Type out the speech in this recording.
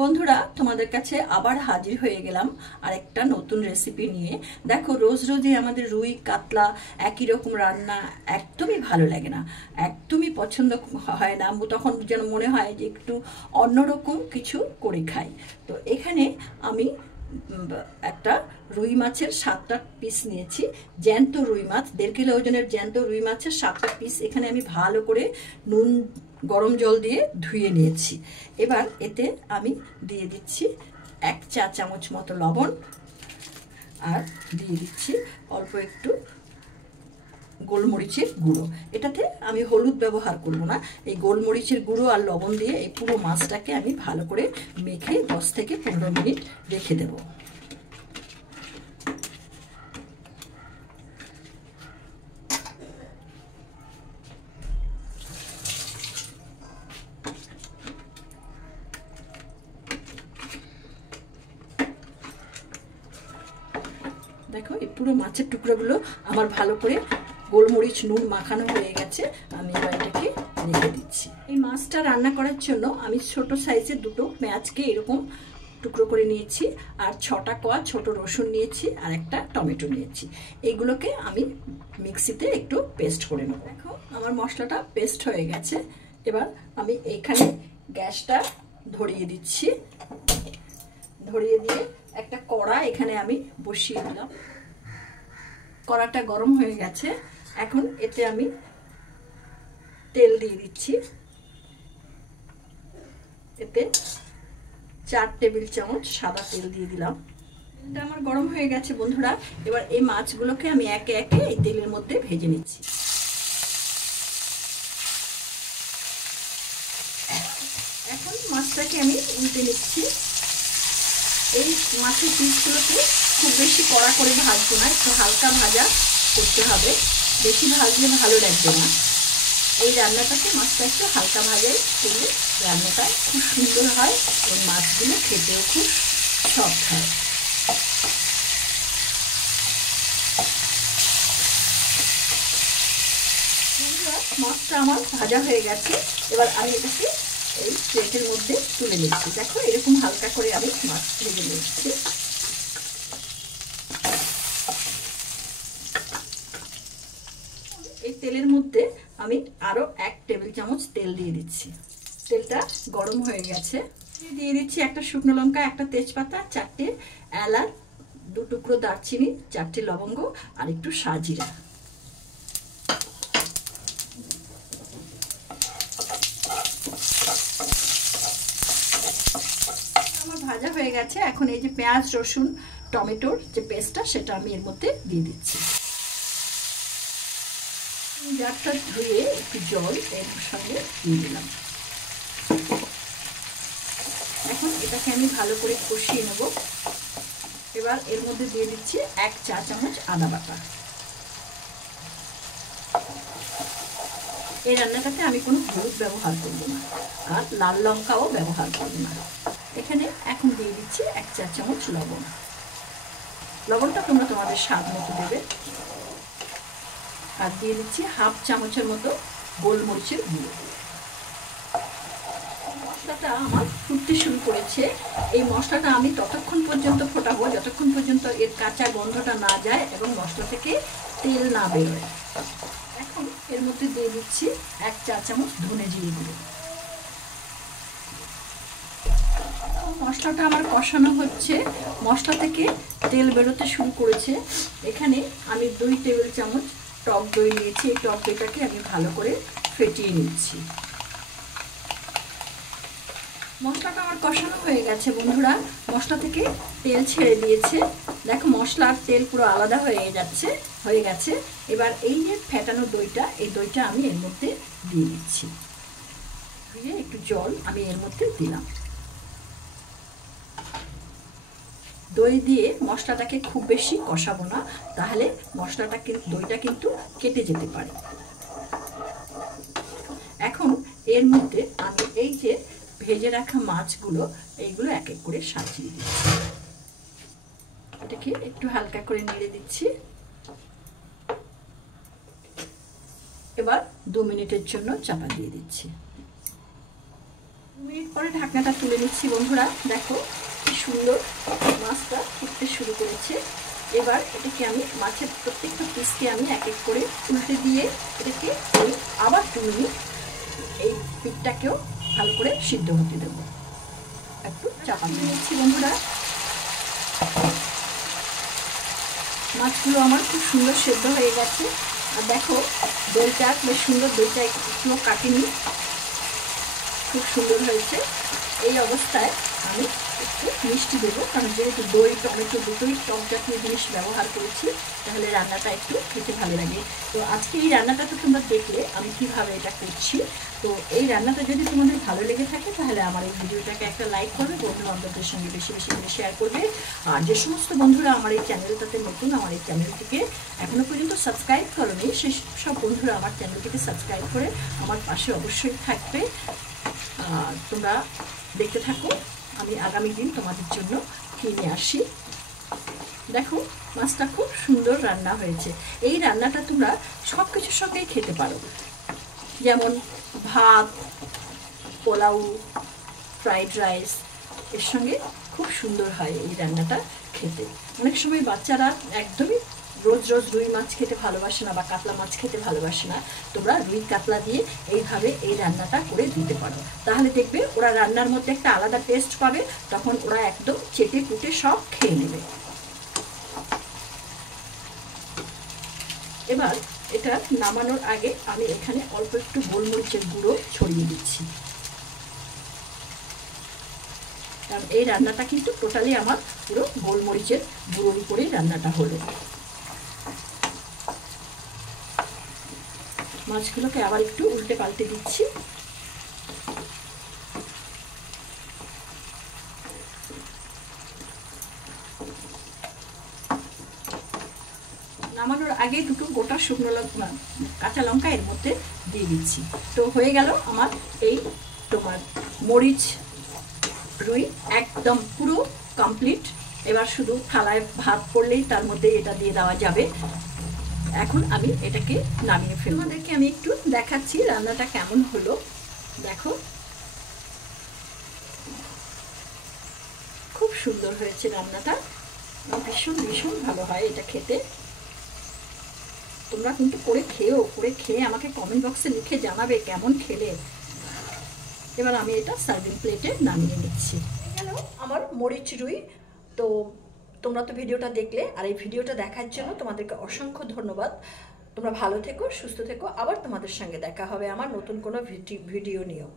বন্ধুরা, তোমাদের কাছে আবার হাজির হয়ে গেলাম আরেকটা নতুন রেসিপি নিয়ে। দেখো, রোজ রোজই আমাদের রুই কাতলা একই রকম রান্না একদমই ভালো লাগে না, একদমই পছন্দ হয় না। তখন যেন মনে হয় যে একটু অন্যরকম কিছু করে খাই। তো এখানে আমি একটা রুই মাছের 7টা পিস নিয়েছি। জ্যান্ত রুই মাছ, 1.5 কিলো ওজনের জ্যান্ত রুই মাছের 7টা পিস এখানে আমি ভালো করে নুন গরম জল দিয়ে ধুয়ে নিয়েছি। এবার এতে আমি দিয়ে দিচ্ছি 1 চা চামচ মতো লবণ, আর দিয়ে দিচ্ছি অল্প একটু গোলমরিচের গুঁড়ো। এটাতে আমি হলুদ ব্যবহার করব না। এই গোলমরিচের গুঁড়ো আর লবণ দিয়ে এই পুরো মাছটাকে আমি ভালো করে মেখে 10 থেকে 15 মিনিট রেখে দেব। দেখো, এই পুরো মাছের টুকরোগুলো আমার ভালো করে গোলমরিচ নুন মাখানো হয়ে গেছে। আমি এবার এটাকে রেখে দিচ্ছি। এই মাছটা রান্না করার জন্য আমি ছোট সাইজের 2টো পেঁয়াজকে এরকম টুকরো করে নিয়েছি, আর 6টা কোয়া ছোট রসুন নিয়েছি, আর একটা টমেটো নিয়েছি। এইগুলোকে আমি মিক্সিতে একটু পেস্ট করে নেব। দেখো, আমার মশলাটা পেস্ট হয়ে গেছে। এবার আমি এইখানে গ্যাসটা ধরিয়ে দিচ্ছি। ধরিয়ে দিয়ে একটা কড়া এখানে আমি বসিয়ে দিলাম। কড়াটা গরম হয়ে গেছে। এখন এতে আমি তেল দিয়ে দিচ্ছি। এতে 4 টেবিল চামচ সাদা তেল দিয়ে দিলাম। তেলটা আমার গরম হয়ে গেছে বন্ধুরা। এবার এই মাছগুলোকে আমি একে একে এই তেলের মধ্যে ভেজে নিচ্ছি। এখন মাছটাকে আমি উল্টে নিচ্ছি। এই মাছের পিসগুলোকে খুব বেশি কড়া করে ভাজবো না, একটু হালকা ভাজা করতে হবে। বেশি ভাজলে ভালো লাগবে না। এই রান্নাটাকে মাছটা একটু হালকা ভাজাই করলে রান্নাটা খুব সুন্দর হয় এবং মাছগুলো খেতেও খুব সফট হয়। মাছটা আমার ভাজা হয়ে গেছে। এবার আমি এটাকে এই প্লেটের মধ্যে তুলে নিচ্ছি। দেখো, এরকম হালকা করে আমি মাছ ভেজে নিচ্ছি। এই তেলের মধ্যে আমি আরো 1 টেবিল চামচ তেল দিয়ে দিচ্ছি। তেলটা গরম হয়ে গেছে। দিয়ে দিচ্ছি একটা শুকনো লঙ্কা, একটা তেজপাতা, 4টে এলাচ, 2 টুকরো দারচিনি, 4টে লবঙ্গ, আর একটু সাজিরা। আমার ভাজা হয়ে গেছে। এখন এই যে পেঁয়াজ রসুন টমেটোর যে পেস্টটা, সেটা আমি এর মধ্যে দিয়ে দিচ্ছি। জারটা ধুয়ে একটু জল এর সঙ্গে দিয়ে দিলাম। এখন এটাকে আমি ভালো করে কষিয়ে নেব। এবার এর মধ্যে দিয়ে দিচ্ছি 1 চা চামচ আদা বাটা। এই রান্নাটাতে আমি কোনো হলুদ ব্যবহার করব না, আর লাল লঙ্কাও ব্যবহার করব না। এখানে এখন দিয়ে দিচ্ছি 1 চা চামচ লবণ। লবণটা তোমরা তোমাদের স্বাদ মতো দেবে। আর দিয়ে দিচ্ছি 1/2 চামচের মতো গোলমরিচের গুঁড়ো। মশলাটা আমার ফুটতে শুরু করেছে। এই মশলাটা আমি ততক্ষণ পর্যন্ত ফোটাবো যতক্ষণ পর্যন্ত এর কাঁচা গন্ধটা না যায় এবং মশলা থেকে তেল না বেরোয়। এখন এর মধ্যে দিয়ে দিচ্ছি 1 চা চামচ ধনে জিরে গুঁড়ো। মশলাটা আমার কষানো হচ্ছে। মশলা থেকে তেল বেরোতে শুরু করেছে। এখানে আমি 2 টেবিল চামচ টক দই নিয়েছি। এই টক দইটাকে আমি ভালো করে ফেটিয়ে নিচ্ছি। মশলাটা আমার কষানো হয়ে গেছে বন্ধুরা। মশলা থেকে তেল ছেড়ে দিয়েছে। দেখো, মশলার তেল পুরো আলাদা হয়ে গেছে। এবার এই যে ফেটানো দইটা, এই দইটা আমি এর মধ্যে দিয়ে দিচ্ছি। দিয়ে একটু জল আমি এর মধ্যে দিলাম। দই দিয়ে মশলাটাকে খুব বেশি কষাবো না, তাহলে দইটা কিন্তু কেটে যেতে পারে। এখন এর মধ্যে আমি এই যে ভেজে রাখা মাছগুলো, এইগুলো এক এক করে সাজিয়ে দিচ্ছি। এটাকে একটু হালকা করে নেড়ে দিচ্ছি। এবার 2 মিনিটের জন্য চাপা দিয়ে দিচ্ছি। 2 মিনিট পরে ঢাকনাটা তুলে নিচ্ছি বন্ধুরা। দেখো কি সুন্দর মাছটা ফুটতে শুরু করেছে। এবার এটাকে আমি মাছের প্রত্যেকটা পিসকে আমি এক এক করে উল্টে দিয়ে এটাকে আবার 2 মিনিট এই পিঠটাকেও ভালো করে সিদ্ধ হতে দেবো। একটু চাপা দিয়ে নিচ্ছি বন্ধুরা। মাছগুলো আমার খুব সুন্দর সেদ্ধ হয়ে গেছে। আর দেখো দইটা বেশ সুন্দর, দইটা একটুও কাটেনি, খুব সুন্দর হয়েছে। এই অবস্থায় আমি একটু মিষ্টি দেবো, কারণ যেহেতু দই টমেটো দুটোই টক জাতীয় জিনিস ব্যবহার করেছি, তাহলে রান্নাটা একটু খেতে ভালো লাগে। তো আজকে এই রান্নাটা তো তোমরা দেখলে আমি কিভাবে এটা করছি। তো এই রান্নাটা যদি তোমাদের ভালো লেগে থাকে তাহলে আমার এই ভিডিওটাকে একটা লাইক করবে, বন্ধু বান্ধবদের সঙ্গে বেশি বেশি করে শেয়ার করবে। আর যে সমস্ত বন্ধুরা আমার এই চ্যানেলটাতে নতুন, আমার এই চ্যানেলটিকে এখনও পর্যন্ত সাবস্ক্রাইব করোনি, সেই সব বন্ধুরা আমার চ্যানেলটিকে সাবস্ক্রাইব করে আমার পাশে অবশ্যই থাকবে। তোমরা দেখতে থাকো আমি আগামী দিন তোমাদের জন্য কী নিয়ে আসি। দেখো মাছটা খুব সুন্দর রান্না হয়েছে। এই রান্নাটা তোমরা সব কিছুর সঙ্গেই খেতে পারো, যেমন ভাত, পোলাও, ফ্রাইড রাইস, এর সঙ্গে খুব সুন্দর হয় এই রান্নাটা খেতে। অনেক সময় বাচ্চারা একদমই রোজ রোজ রুই মাছ খেতে ভালোবাসে না বা কাতলা মাছ খেতে ভালোবাসে না। তোমরা রুই কাতলা দিয়ে এইভাবে এই রান্নাটা করে দিতে পারো, তাহলে দেখবে ওরা রান্নার মধ্যে একটা আলাদা টেস্ট পাবে, তখন ওরা একদম চেটে পুটে সব খেয়ে নেবে। এবার এটা নামানোর আগে আমি এখানে অল্প একটু গোলমরিচের গুঁড়ো ছড়িয়ে দিচ্ছি, কারণ এই রান্নাটা কিন্তু টোটালি আমার পুরো গোলমরিচের গুঁড়োর উপরেই রান্নাটা হলো। মাছগুলোকে আবার একটু উল্টে পাল্টে দিচ্ছি। নামানোর আগে দুটো গোটা শুকনো লঙ্কা, কাঁচা লঙ্কা এর মধ্যে দিয়ে দিচ্ছি। তো হয়ে গেল আমার এই তোমার মরিচ রুই একদম পুরো কমপ্লিট। এবার শুধু থালায় ভাত পড়লেই তার মধ্যে এটা দিয়ে দেওয়া যাবে। এখন আমি এটাকে নামিয়ে ফেলব। তোমাদেরকে আমি একটু দেখাচ্ছি রান্নাটা কেমন হলো। দেখো খুব সুন্দর হয়েছে রান্নাটা, ভীষণ ভীষণ ভালো হয় এটা খেতে। তোমরা কিন্তু করে খেয়ে আমাকে কমেন্ট বক্সে লিখে জানাবে কেমন খেলে। এবার আমি এটা সার্ভিং প্লেটে নামিয়ে নিচ্ছি। গেল আমার মরিচ রুই। তো তোমরা তো ভিডিওটা দেখলে, আর এই ভিডিওটা দেখার জন্য তোমাদেরকে অসংখ্য ধন্যবাদ। তোমরা ভালো থেকো, সুস্থ থেকো। আবার তোমাদের সঙ্গে দেখা হবে আমার নতুন কোনো ভিডিও নিয়েও।